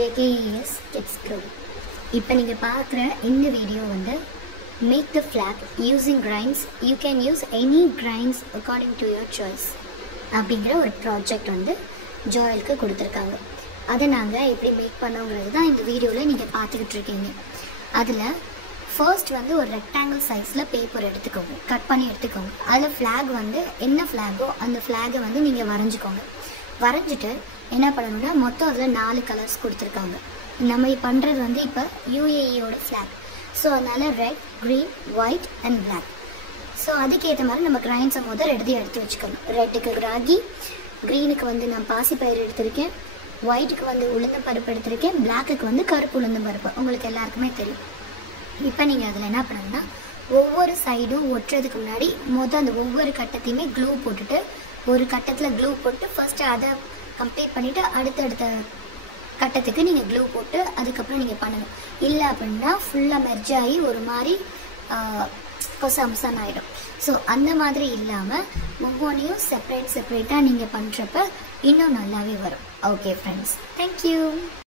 JKES Kids Club. இப்போ நீங்க பார்க்குற இந்த வீடியோ வந்து make the flag using grinds. You can use any grinds according to your choice. அப்படிங்கிற ஒரு ப்ராஜெக்ட் வந்து ஜோயலுக்கு கொடுத்துருக்காங்க. அதை நாங்கள் எப்படி மேக் பண்ணோங்கிறது தான் இந்த வீடியோவில் நீங்கள் பார்த்துக்கிட்டு இருக்கீங்க. அதில் ஃபர்ஸ்ட் வந்து ஒரு ரெக்டாங்கிள் சைஸில் பேப்பர் எடுத்துக்கோங்க, கட் பண்ணி எடுத்துக்கோங்க. அதில் ஃப்ளாக் வந்து என்ன ஃப்ளாகோ அந்த ஃப்ளாகை வந்து நீங்கள் வரைஞ்சிக்கோங்க. வரைஞ்சிட்டு என்ன பண்ணணும்னா மொத்தம் அதில் 4 கலர்ஸ் கொடுத்துருக்காங்க. நம்ம பண்ணுறது வந்து இப்போ UAEயோட ஃப்ளாக். ஸோ அதனால் red, green, white and black. So அதுக்கேற்ற மாதிரி நம்ம கிரைன்ஸை முதல் எடுத்து வச்சுக்கணும். ரெட்டுக்கு ராகி, க்ரீனுக்கு வந்து நான் பாசிப்பயிறு எடுத்திருக்கேன், ஒயிட்டுக்கு வந்து உளுந்தம் பருப்பு எடுத்திருக்கேன், பிளாக்குக்கு வந்து கருப்பு உளுந்தம் பருப்பு. உங்களுக்கு எல்லாருக்குமே தெரியும். இப்போ நீங்கள் அதில் என்ன பண்ணணும்னா ஒவ்வொரு சைடும் ஒட்டுறதுக்கு முன்னாடி அந்த ஒவ்வொரு கட்டத்தையுமே க்ளூ போட்டுட்டு, ஒரு கட்டத்தில் க்ளூ போட்டு ஃபர்ஸ்ட்டு அதை கம்ப்ளீட் பண்ணிவிட்டு அடுத்தடுத்த கட்டத்துக்கு நீங்கள் க்ளூ போட்டு அதுக்கப்புறம் நீங்கள் பண்ணணும். இல்லை அப்படின்னா ஃபுல்லாக மெர்ஜ் ஆகி ஒரு மாதிரி கொசம்சன் ஆகிடும். ஸோ அந்த மாதிரி இல்லாமல் ஒவ்வொன்றையும் செப்பரேட்டாக நீங்கள் பண்ணுறப்ப இன்னும் நல்லாவே வரும். Okay friends, thank you.